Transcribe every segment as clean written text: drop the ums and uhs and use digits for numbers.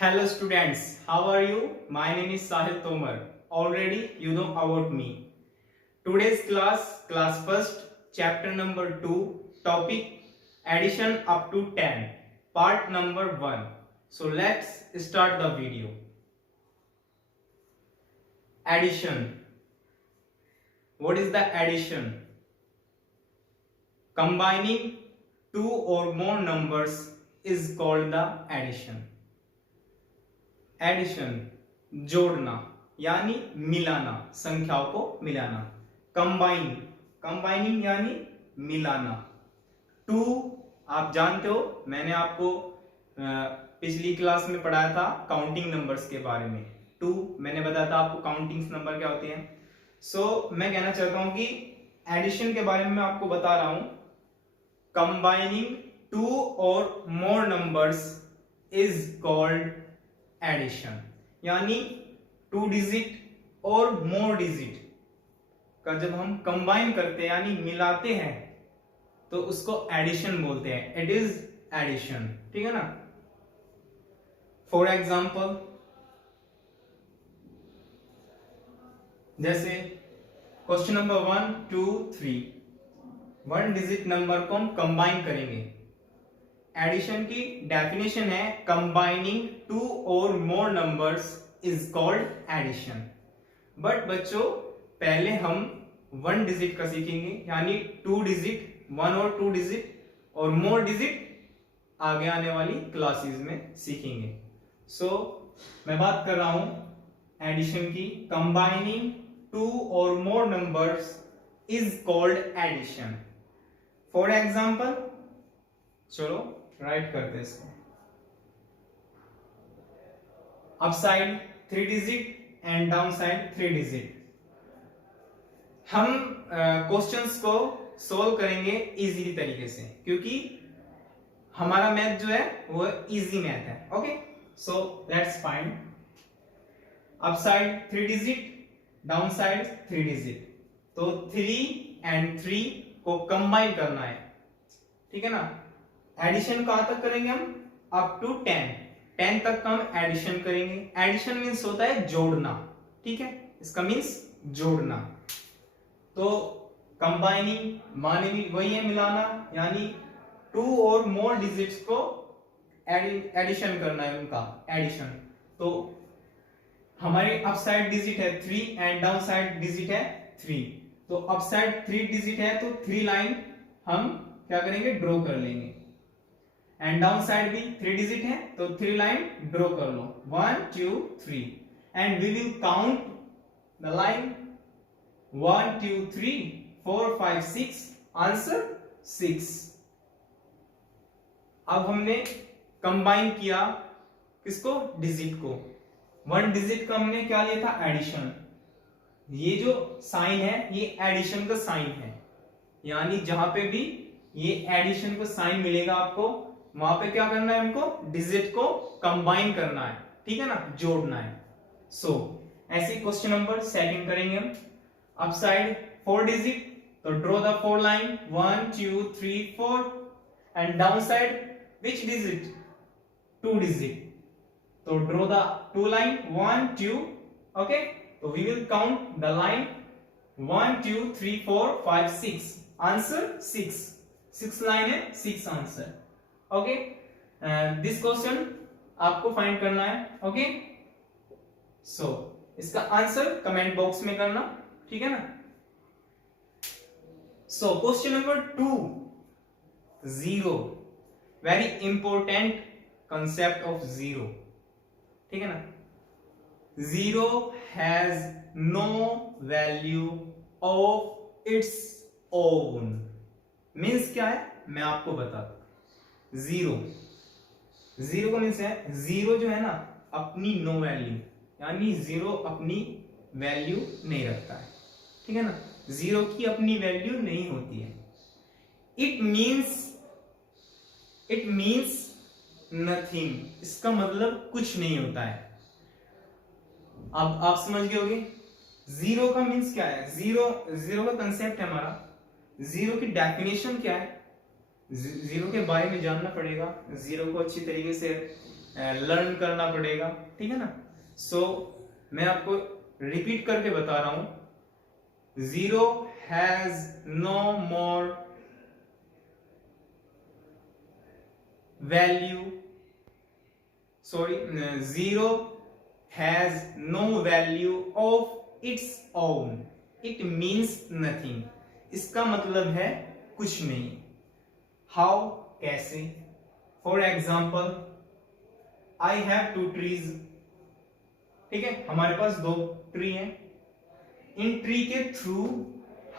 Hello students, how are you? My name is Sahil Tomar. Already you know about me. Today's class first, chapter number 2, topic addition up to 10, part number 1. So let's start the video. Addition. What is the addition? Combining two or more numbers is called the addition. Addition जोड़ना यानी मिलाना, संख्याओं को मिलाना. Combining यानी मिलाना. To आप जानते हो, मैंने आपको पिछली क्लास में पढ़ाया था काउंटिंग नंबर्स के बारे में. टू मैंने बताया था आपको काउंटिंग नंबर क्या होते हैं. मैं कहना चाहता हूं कि एडिशन के बारे में मैं आपको बता रहा हूं. कंबाइनिंग टू और more numbers is called addition. यानी 2 डिजिट और मोर डिजिट का जब हम कंबाइन करते हैं यानी मिलाते हैं तो उसको एडिशन बोलते हैं. It is addition. ठीक है ना. फॉर एग्जाम्पल जैसे क्वेश्चन नंबर 1 2 3, 1 डिजिट नंबर को हम कंबाइन करेंगे. एडिशन की डेफिनेशन है कंबाइनिंग टू और more numbers is called addition. But बच्चों पहले हम 1 डिजिट का सीखेंगे यानी 2 डिजिट, 1 और 2 डिजिट और मोर डिजिट आगे आने वाली क्लासेस में सीखेंगे. मैं बात कर रहा हूं एडिशन की. कंबाइनिंग 2 और more numbers is called addition. For example चलो राइट करते हैं इसको. Up side 3 digit and down side 3 digit. हम क्वेश्चंस को सोल्व करेंगे इजीली तरीके से क्योंकि हमारा मैथ जो है वो इजी मैथ है. Okay, so let's find. Up side 3 digit, down side 3 digit. तो 3 एंड 3 को कंबाइन करना है. ठीक है ना. एडिशन कहां तक करेंगे हम? अप टू 10 तक हम एडिशन करेंगे. एडिशन मींस होता है जोड़ना. ठीक है, इसका मींस जोड़ना. तो कंबाइनिंग माने भी वही है मिलाना, यानी 2 और मोर डिजिट्स को एडिशन करना है, उनका एडिशन. तो हमारे अप साइड डिजिट है 3 एंड डाउन साइड डिजिट है 3. तो अप साइड 3 डिजिट है तो 3 लाइन हम क्या करेंगे? ड्रॉ कर लेंगे. एंड डाउन साइड भी 3 डिजिट है तो 3 लाइन ड्रॉ कर लो. 1 2 3 and we will count the line 1 2 3 4 5 6. Answer 6. अब हमने कंबाइन किया किसको? डिजिट को. 1 डिजिट का हमने क्या लिया था? एडिशन. ये जो साइन है ये एडिशन का साइन है, यानी जहां पे भी ये एडिशन का साइन मिलेगा आपको वहां पे क्या करना है? हमको डिजिट को कंबाइन करना है. ठीक है ना, जोड़ना है. ऐसे क्वेश्चन नंबर सेकंड करेंगे हम. अप साइड 4 डिजिट तो draw the 4 line 1 2 3 4. And down side which digit? 2 digit तो ड्रॉ द 2 लाइन 1 2. ओके, तो we will count the line 1 2 3 4 5 6. Answer 6 line है, 6 आंसर. ओके, दिस क्वेश्चन आपको फाइंड करना है. Okay, इसका आंसर कमेंट बॉक्स में करना. ठीक है ना. Question number 2, 0. Very important concept of 0. ठीक है ना. 0 has no value of its own. Means क्या है मैं आपको बताता हूं. जीरो का मीन्स है, जीरो जो है ना अपनी नो वैल्यू, यानी जीरो अपनी वैल्यू नहीं रखता है. ठीक है ना. जीरो की अपनी वैल्यू नहीं होती है. It means nothing. इसका मतलब कुछ नहीं होता है. अब आप समझ गए होंगे जीरो का मीन्स क्या है. जीरो का कंसेप्ट है हमारा. जीरो की डेफिनेशन क्या है? जीरो के बारे में जानना पड़ेगा. जीरो को अच्छी तरीके से लर्न करना पड़ेगा, ठीक है ना। सो मैं आपको रिपीट करके बता रहा हूं, 0 has no more value, sorry, 0 has no value of its own, it means nothing, इसका मतलब है कुछ नहीं। हाउ, कैसे? For example, I have 2 trees, ठीक है, हमारे पास 2 ट्री हैं। इन ट्री के थ्रू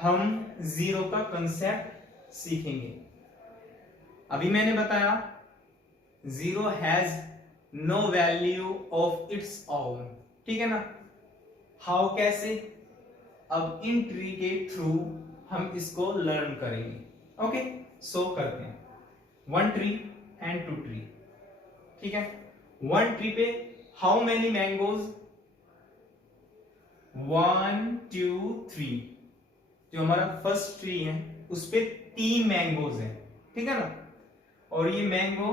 हम 0 का कंसेप्ट सीखेंगे। अभी मैंने बताया 0 has no value of its own, ठीक है ना। हाउ, कैसे? अब इन ट्री के थ्रू हम इसको लर्न करेंगे। ओके, सो करते हैं। 1 ट्री एंड 2 ट्री, ठीक है। 1 ट्री पे हाउ मेनी मैंगोज? 1 2 3, जो हमारा फर्स्ट ट्री है उस पे 3 मैंगोज हैं, ठीक है ना। और ये मैंगो,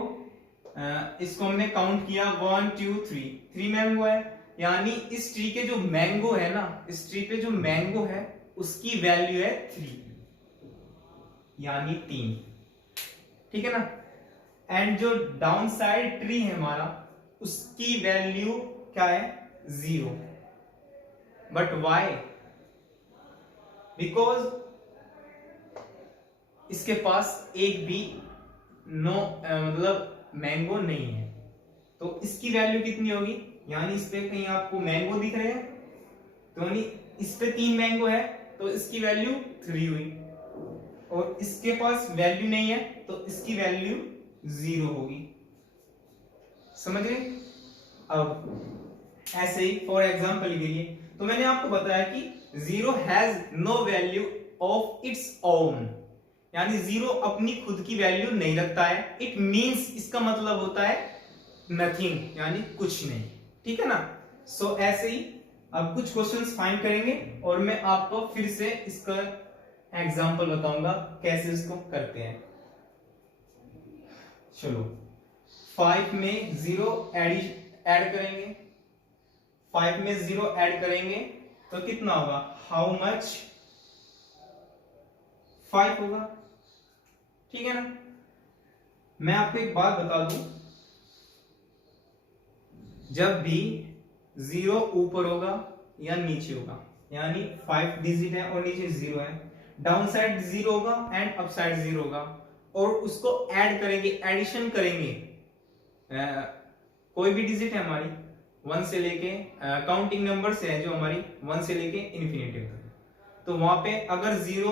इसको हमने काउंट किया 1 2 3 मैंगो है, यानी इस ट्री के जो मैंगो है ना, इस ट्री पे जो मैंगो है उसकी वैल्यू है 3, यानी 3, ठीक है ना। एंड जो डाउन साइड ट्री है हमारा, उसकी वैल्यू क्या है? 0। But why? बिकॉज इसके पास एक भी मतलब मैंगो नहीं है, तो इसकी वैल्यू कितनी होगी? यानी इस पे कहीं आपको मैंगो दिख रहे हैं, तो यानी इस पे 3 मैंगो है तो इसकी वैल्यू 3 हुई, और इसके पास वैल्यू नहीं है तो इसकी वैल्यू 0 होगी। समझ गए? अब ऐसे ही फॉर एग्जांपल के लिए, तो मैंने आपको बताया कि 0 has no value of its own, यानी 0 अपनी खुद की वैल्यू नहीं रखता है। इट मींस, इसका मतलब होता है नथिंग, यानी कुछ नहीं, ठीक है ना। सो ऐसे ही अब कुछ क्वेश्चंस फाइंड करेंगे और मैं आपको फिर से इसका एग्जांपल बताऊंगा कैसे इसको करते हैं। चलो, 5 में 0 ऐड करेंगे, 5 में 0 ऐड करेंगे तो कितना होगा? How much? 5 होगा, ठीक है ना। मैं आपको एक बात बता दूं, जब भी 0 ऊपर होगा या नीचे होगा, यानी 5 डिजिट है और नीचे 0 है, डाउन साइड 0 होगा एंड अप साइड 0 होगा, और उसको ऐड करेंगे, एडिशन करेंगे। कोई भी डिजिट है हमारी 1 से लेके काउंटिंग नंबर से है जो हमारी 1 से लेके इन्फिनिटी तक, तो वहां पे अगर 0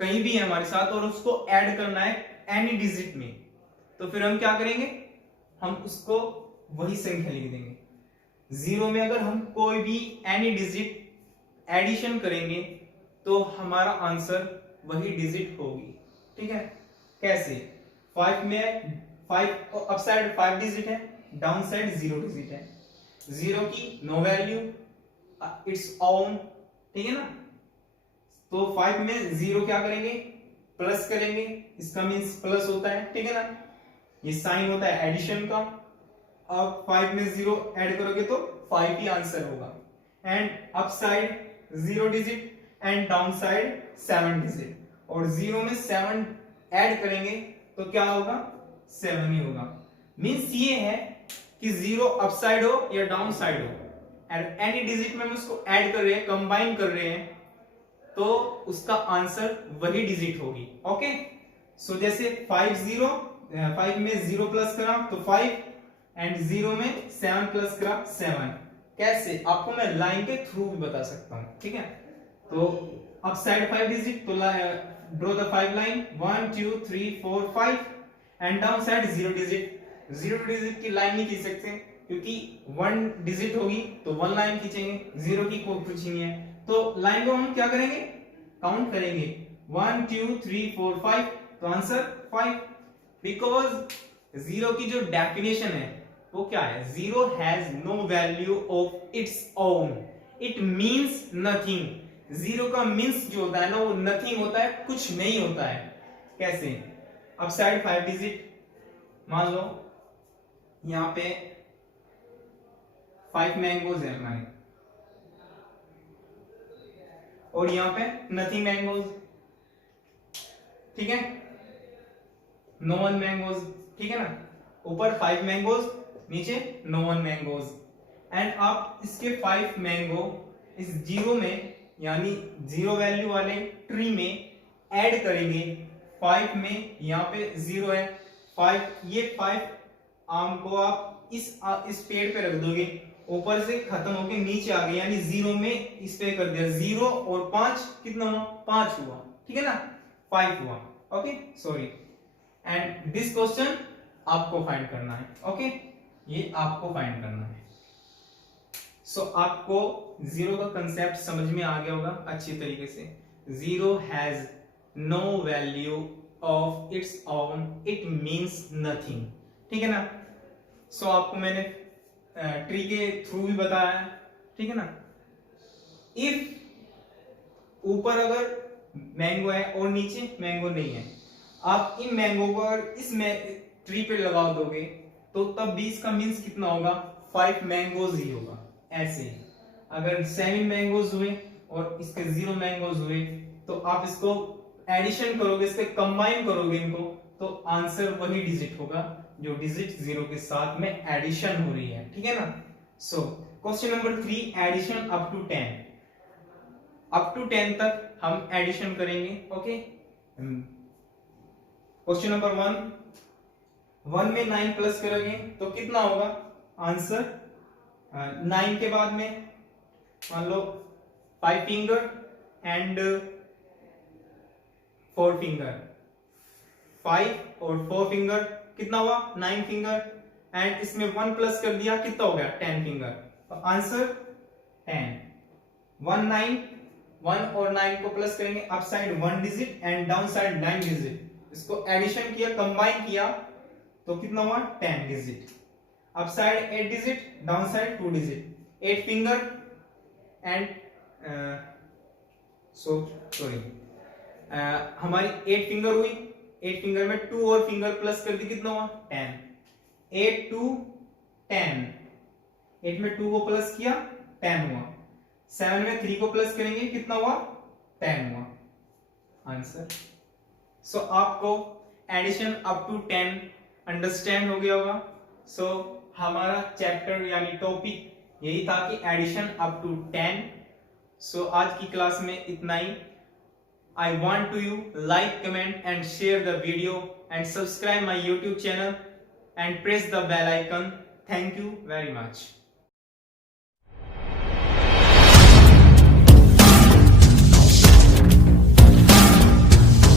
कहीं भी है हमारे साथ और उसको ऐड करना है एनी डिजिट में, तो फिर हम क्या करेंगे? हम उसको वही संख्या लिख देंगे। 0 में अगर हम कोई भी एनी डिजिट एडिशन करेंगे तो हमारा आंसर वही डिजिट होगी, ठीक है। कैसे? 5 में 5 अप साइड 5 डिजिट है, डाउन साइड 0 डिजिट है, 0 की नो वैल्यू, इट्स ओन, ठीक है ना। तो 5 में 0 क्या करेंगे? प्लस करेंगे, इसका मींस प्लस होता है, ठीक है ना। ये साइन होता है एडिशन का। अब 5 में 0 ऐड करोगे तो 5 ही आंसर होगा। And up side 0 digit and down side 7 digit, और 0 में 7 ऐड करेंगे तो क्या होगा? 7 ही होगा। मींस ये है कि 0 अप साइड हो या डाउन साइड हो, एंड एनी डिजिट में हम उसको ऐड कर रहे हैं, कंबाइन कर रहे हैं, तो उसका आंसर वही डिजिट होगी। ओके, सो जैसे 5 में 0 प्लस करा तो 5, एंड 0 में 7 प्लस करा 7। कैसे? आपको मैं लाइन के थ्रू भी बता सकता हूं, ठीक है। तो अप साइड 5 डिजिट, तो draw the 5 line 1 2 3 4 5, and down side 0 digit. 0 digit की लाइन नहीं खींच सकते क्योंकि 1 डिजिट होगी तो 1 लाइन खींचेंगे, 0 की कोई खींचनी है, तो लाइन को हम क्या करेंगे? काउंट करेंगे 1 2 3 4 5, तो आंसर 5। बिकॉज 0 की जो डेफिनेशन है वो क्या है? 0 has no value of its own, it means nothing. 0 का मींस जो होता है ना, वो नथिंग होता है, कुछ नहीं होता है। कैसे? अब साइड 5 डिजिट, मान लो यहाँ पे 5 मैंगोज है हमारे, और यहाँ पे नथिंग मैंगोज, ठीक है, नो वन मैंगोज, ठीक है ना। ऊपर 5 मैंगोज, नीचे नो वन मैंगोज। एंड आप इसके 5 मैंगो इस जीरो में, यानी जीरो वैल्यू वाले ट्री में ऐड करेंगे। 5 में यहाँ पे 0 है, 5, ये 5 आम को आप इस पेड़ पे रख दोगे, ऊपर से खत्म होके नीचे आ गए, यानी 0 में इस पे कर दिया, 0 और 5 कितना हुआ, 5 हुआ, ठीक है ना, 5 हुआ। Okay, sorry. And this question आपको फाइंड करना है। ओके, ये आपको फाइंड करना है। सो आपको जीरो का कंसेप्ट समझ में आ गया होगा अच्छी तरीके से। Zero has no value of its own, it means nothing, ठीक है ना। सो आपको मैंने ट्री के थ्रू भी बताया, ठीक है ना। इफ ऊपर अगर मैंगो है और नीचे मैंगो नहीं है, आप इन मैंगो को अगर इस ट्री पे लगा दोगे तो तब भी इसका मींस कितना होगा, 5 मैंगोज ही होगा। ऐसे ही अगर 7 मैंगोज हुए और इसके 0 मैंगोज हुए, तो आप इसको एडिशन करोगे, इसके कंबाइन करोगे इनको, तो आंसर वही डिजिट होगा जो डिजिट 0 के साथ में एडिशन हो रही है, ठीक है ना। So question number 3, addition up to 10, up to 10 तक हम एडिशन करेंगे। ओके, क्वेश्चन नंबर 1 में 9 प्लस करोगे तो कितना होगा आंसर। 9 के बाद में मान लो 5 फिंगर एंड 4 फिंगर, 5 और 4 फिंगर कितना हुआ, 9 फिंगर, एंड इसमें 1 प्लस कर दिया, कितना हो गया, 10 फिंगर, तो आंसर 10। 1 और 9 को प्लस करेंगे, up side 1 digit and down side 9 digit, इसको एडिशन किया, कंबाइन किया, तो कितना हुआ, 10 digit. Up side 8 digit, down side 2 digit, 8 finger and sorry हमारी 8 फिंगर हुई, 8 फिंगर में 2 और फिंगर प्लस कर दी, कितना हुआ, 10। 8 2 10, 8 में 2 को प्लस किया, 10 हुआ। 7 में 3 को प्लस करेंगे, कितना हुआ, 10 हुआ आंसर। सो आपको एडिशन अप टू 10 अंडरस्टैंड हो गया होगा। सो हमारा चैप्टर यानी टॉपिक यही था कि एडिशन अप टू 10। सो आज की क्लास में इतना ही। I want to you like, comment and share the video and subscribe my YouTube channel and press the bell icon. Thank you very much.